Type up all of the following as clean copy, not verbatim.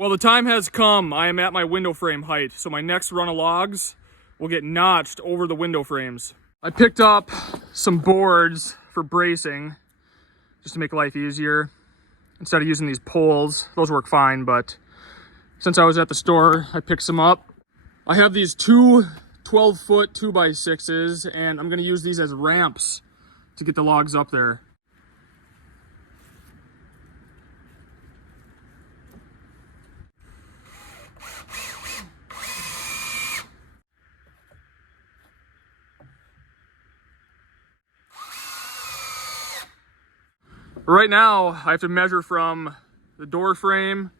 Well, the time has come. I am at my window frame height, so my next run of logs will get notched over the window frames. I picked up some boards for bracing, just to make life easier. Instead of using these poles, those work fine, but since I was at the store, I picked some up. I have these two 12-foot 2x6s, and I'm gonna use these as ramps to get the logs up there. Right now, I have to measure from the door frame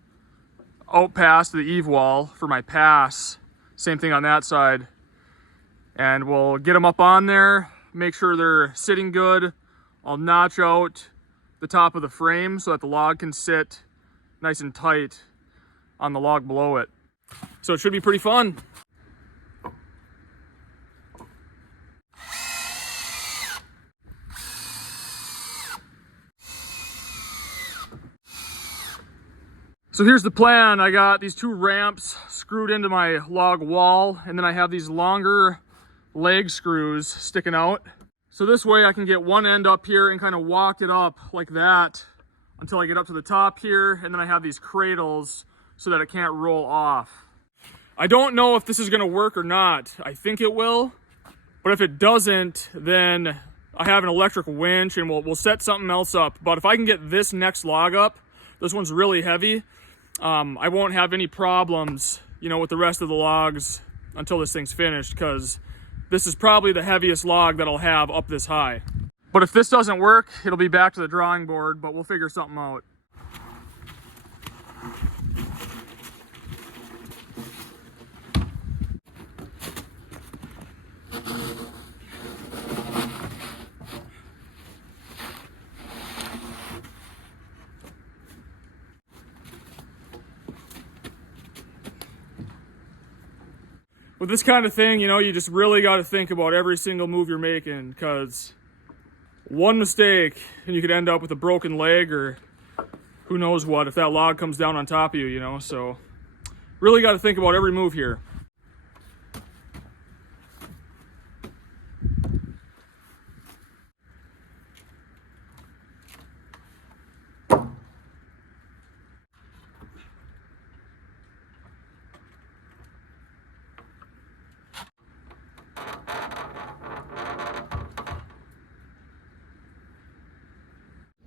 out past the eave wall for my pass. Same thing on that side. And we'll get them up on there, make sure they're sitting good. I'll notch out the top of the frame so that the log can sit nice and tight on the log below it. So it should be pretty fun. So here's the plan. I got these two ramps screwed into my log wall, and then I have these longer leg screws sticking out. So this way I can get one end up here and kind of walk it up like that until I get up to the top here, and then I have these cradles so that it can't roll off. I don't know if this is gonna work or not. I think it will, but if it doesn't, then I have an electric winch and we'll set something else up. But if I can get this next log up, this one's really heavy, I won't have any problems, with the rest of the logs until this thing's finished, because this is probably the heaviest log that I'll have up this high. But if this doesn't work, it'll be back to the drawing board, but we'll figure something out. With this kind of thing, you just really got to think about every single move you're making, because one mistake and you could end up with a broken leg or who knows what if that log comes down on top of you, so really got to think about every move here.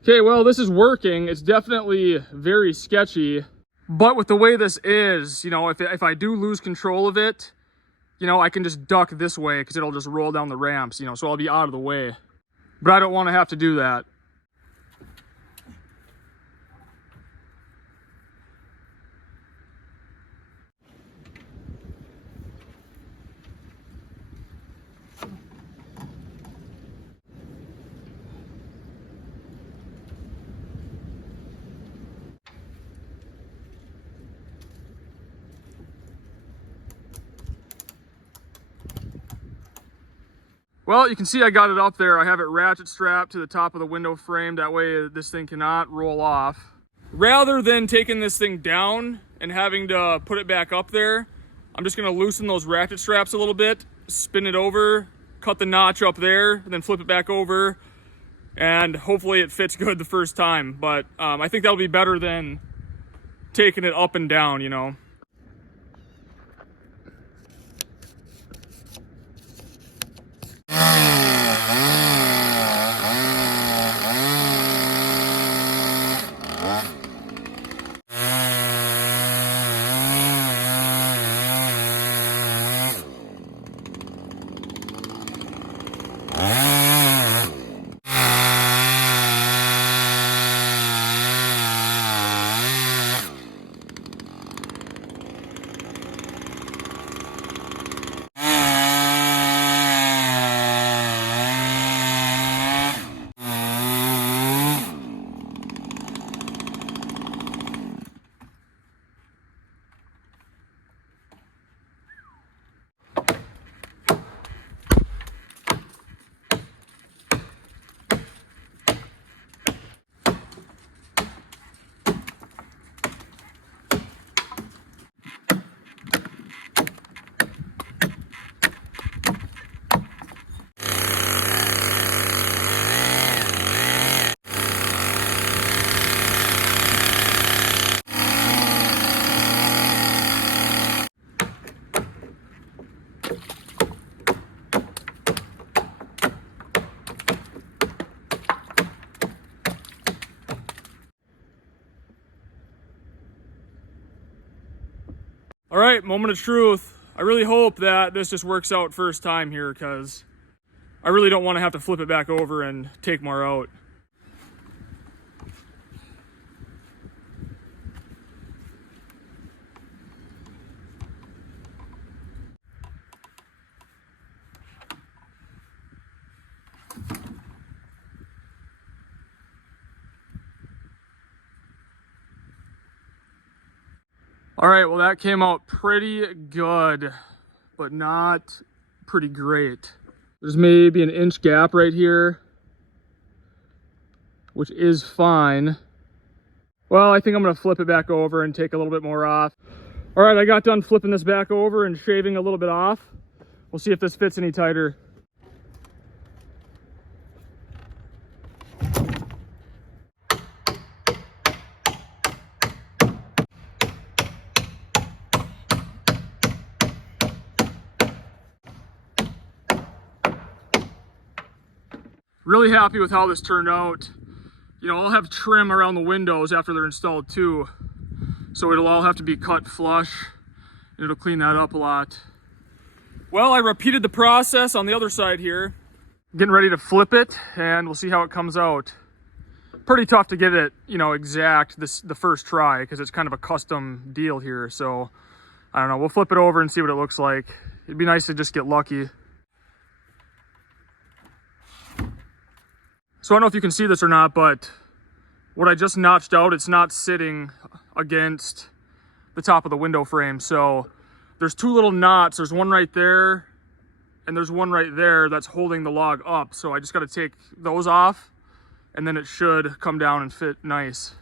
Okay, well, this is working. It's definitely very sketchy, but with the way this is, if I do lose control of it, I can just duck this way because it'll just roll down the ramps, so I'll be out of the way. But I don't want to have to do that. Well, you can see I got it up there. I have it ratchet strapped to the top of the window frame. That way this thing cannot roll off. Rather than taking this thing down and having to put it back up there, I'm just gonna loosen those ratchet straps a little bit, spin it over, cut the notch up there, and then flip it back over, and hopefully it fits good the first time. But I think that'll be better than taking it up and down, All right, moment of truth. I really hope that this just works out first time here, because I really don't want to have to flip it back over and take more out. All right, well, that came out pretty good, but not pretty great. There's maybe an inch gap right here, which is fine. Well, I think I'm gonna flip it back over and take a little bit more off. All right, I got done flipping this back over and shaving a little bit off. We'll see if this fits any tighter. Really happy with how this turned out. You know, I'll have trim around the windows after they're installed too. So it'll all have to be cut flush, and it'll clean that up a lot. Well, I repeated the process on the other side here. Getting ready to flip it, and we'll see how it comes out. Pretty tough to get it, you know, exact the first try, because it's kind of a custom deal here. So I don't know, we'll flip it over and see what it looks like. It'd be nice to just get lucky. So I don't know if you can see this or not, but what I just notched out, it's not sitting against the top of the window frame. So there's two little knots. There's one right there, and there's one right there that's holding the log up. So I just got to take those off, and then it should come down and fit nice.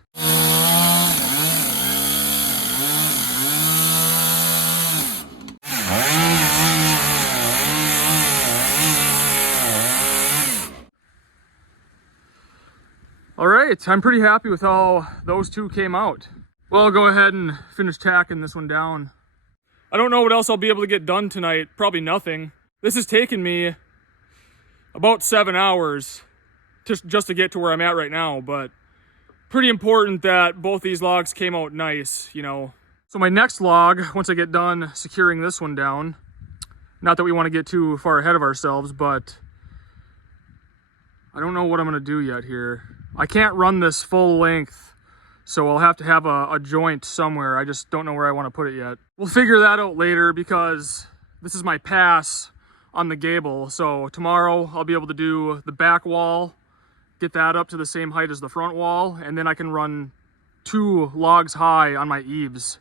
All right, I'm pretty happy with how those two came out. Well, I'll go ahead and finish tacking this one down. I don't know what else I'll be able to get done tonight. Probably nothing. This has taken me about 7 hours just to get to where I'm at right now, but pretty important that both these logs came out nice, you know. So my next log, once I get done securing this one down, not that we want to get too far ahead of ourselves, but I don't know what I'm going to do yet here. I can't run this full length, so I'll have to have a joint somewhere. I just don't know where I want to put it yet. We'll figure that out later, because this is my pass on the gable. So tomorrow I'll be able to do the back wall, get that up to the same height as the front wall, and then I can run 2 logs high on my eaves.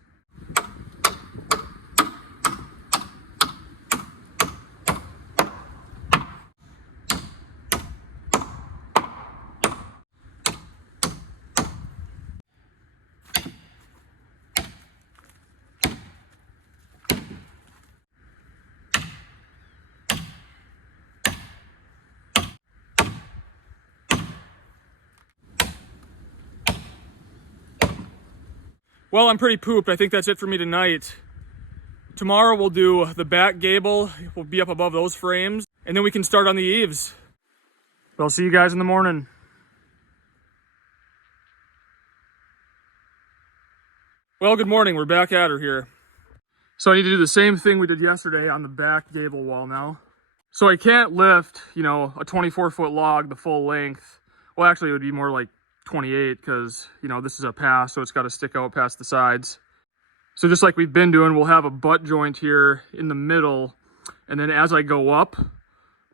Well, I'm pretty pooped. I think that's it for me tonight. Tomorrow we'll do the back gable. We'll be up above those frames, and then we can start on the eaves. I'll see you guys in the morning. Well, good morning. We're back at her here. So I need to do the same thing we did yesterday on the back gable wall now. So I can't lift, you know, a 24-foot log the full length. Well, actually it would be more like 28, because, you know, this is a pass, so it's got to stick out past the sides. So just like we've been doing, we'll have a butt joint here in the middle, and then as I go up,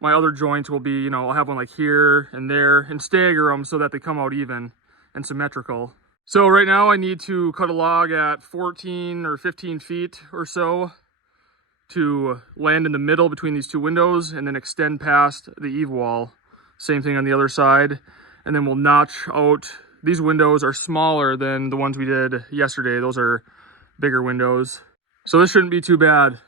my other joints will be, you know, I'll have one like here and there, and stagger them so that they come out even and symmetrical. So right now I need to cut a log at 14 or 15 feet or so to land in the middle between these two windows, and then extend past the eave wall. Same thing on the other side. And then we'll notch out. These windows are smaller than the ones we did yesterday. Those are bigger windows. So this shouldn't be too bad.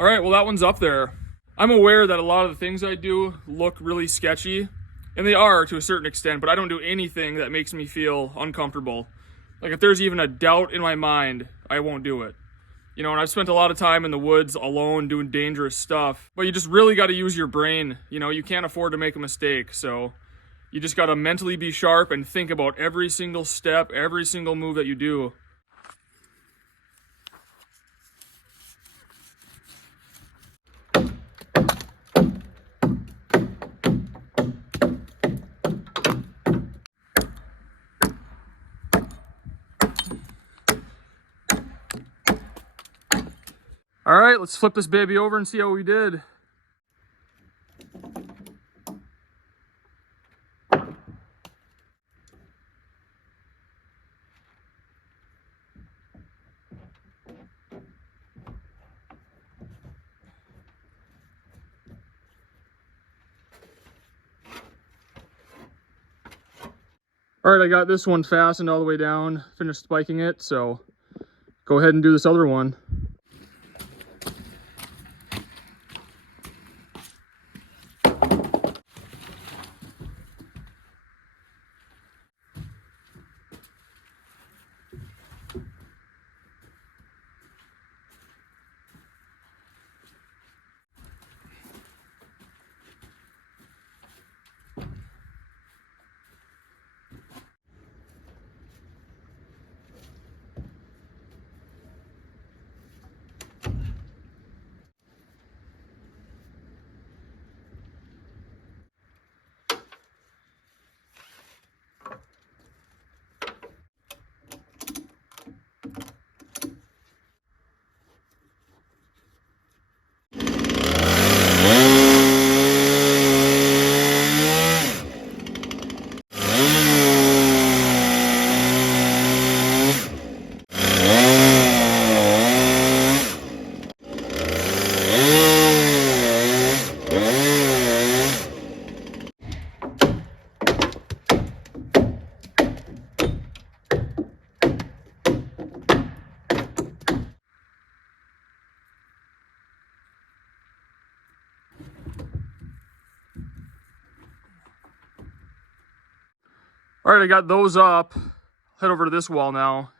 All right, well, that one's up there. I'm aware that a lot of the things I do look really sketchy, and they are to a certain extent, but I don't do anything that makes me feel uncomfortable. Like if there's even a doubt in my mind, I won't do it. You know, and I've spent a lot of time in the woods alone doing dangerous stuff, but you just really got to use your brain. You know, you can't afford to make a mistake, so you just got to mentally be sharp and think about every single step, every single move that you do. All right, let's flip this baby over and see how we did. All right, I got this one fastened all the way down, finished spiking it, so go ahead and do this other one. All right, I got those up. Head over to this wall now.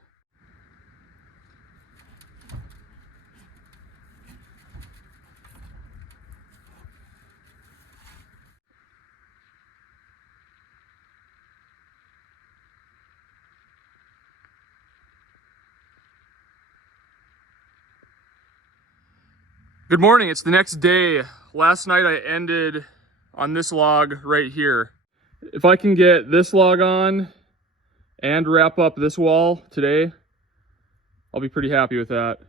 Good morning, it's the next day. Last night I ended on this log right here. If I can get this log on and wrap up this wall today, I'll be pretty happy with that.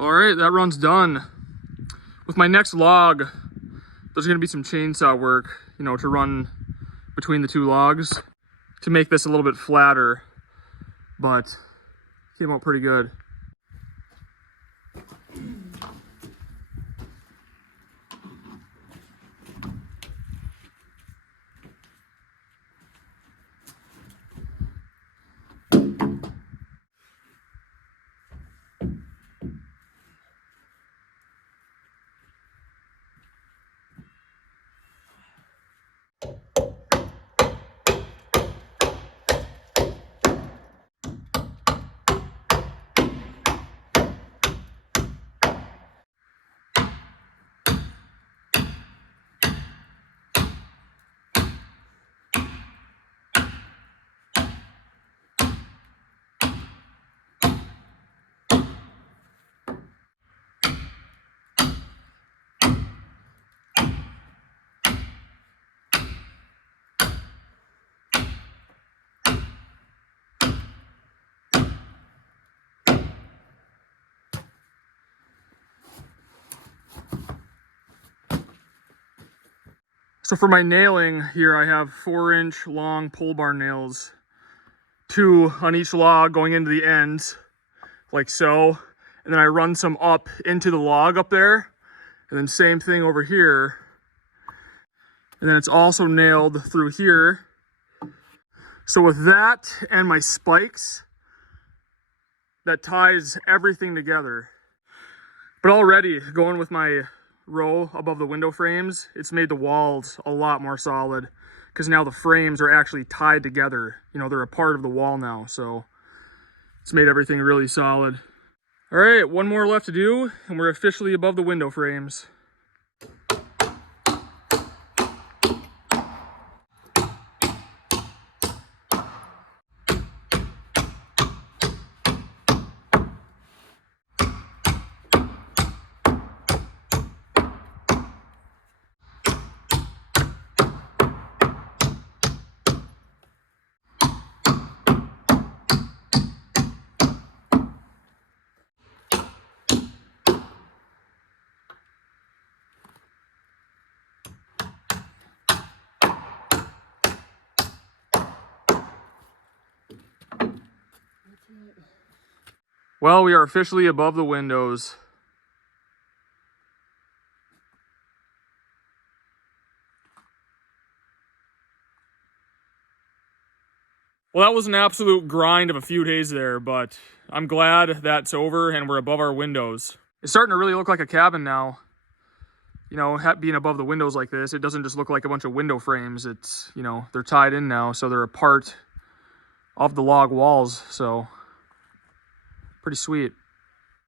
All right, that run's done. With my next log, there's gonna be some chainsaw work, you know, to run between the two logs to make this a little bit flatter, but came out pretty good. So for my nailing here, I have 4-inch long pole barn nails, 2 on each log going into the ends, like so. And then I run some up into the log up there, and then same thing over here. And then it's also nailed through here. So with that and my spikes, that ties everything together. But already going with my row above the window frames, it's made the walls a lot more solid because now the frames are actually tied together. You know, they're a part of the wall now, so it's made everything really solid. All right, one more left to do and we're officially above the window frames. Well, we are officially above the windows. Well, that was an absolute grind of a few days there, but I'm glad that's over and we're above our windows. It's starting to really look like a cabin now. You know, being above the windows like this, it doesn't just look like a bunch of window frames. It's, you know, they're tied in now, so they're a part of the log walls, so pretty sweet.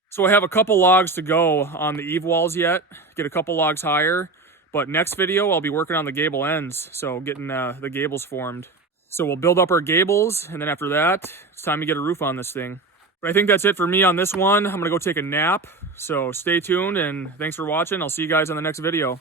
So I have a couple logs to go on the eave walls yet, get a couple logs higher, but next video I'll be working on the gable ends, so getting the gables formed. So we'll build up our gables, and then after that, it's time to get a roof on this thing. But I think that's it for me on this one. I'm gonna go take a nap, so stay tuned, and thanks for watching. I'll see you guys on the next video.